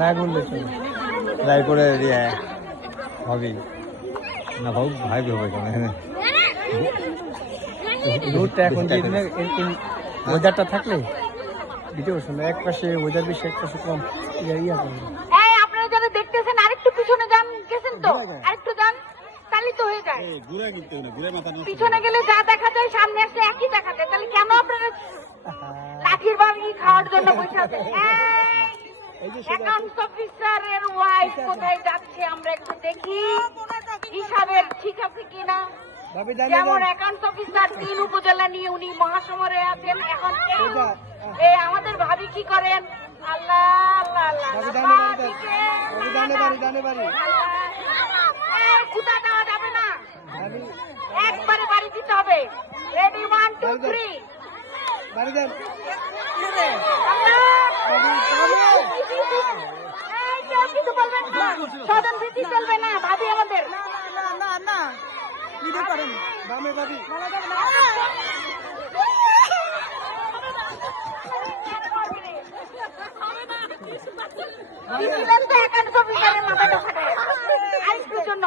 না বললে ট্রাই করে হবে না ভাই ভাই হবে কেন রোডটা এখন ওয়েদারটা থাকলে দিতে পারছো না, এক পাশে ওয়েদার বেশি এক পাশে কম ইয়া করবে। আপনারা যারা দেখতেছেন আরেকটু পিছনে যান, গেছেন তো আরেকটু যান, তাহলে তো হয়ে যায়। পিছনে গেলে যা দেখা যায় সামনে আসলে একই দেখা যায়, তাহলে কেন আপনারা লাঠির বাড়ি খাওয়ার জন্য বসে আছেন? অ্যাকাউন্টস অফিসারের ওয়াইফ কোথায় যাচ্ছে আমরা একটু দেখি, হিসাবের ঠিক আছে কিনা। যেমন অ্যাকাউন্টস অফিসার 3 উপজেলা নিয়ে উনি মহাসমরে আছেন। এখন এই আমাদের ভাবি কি করেন? আল্লাহ আল্লাহ আল্লাহ, কুতা দেওয়া যাবে না, একবারে বাড়ি দিতে হবে। রেডি 1 2 3 কিছু বলবেন না, সদন ভীতি চলবে না। ভাবি আমাদের জন্য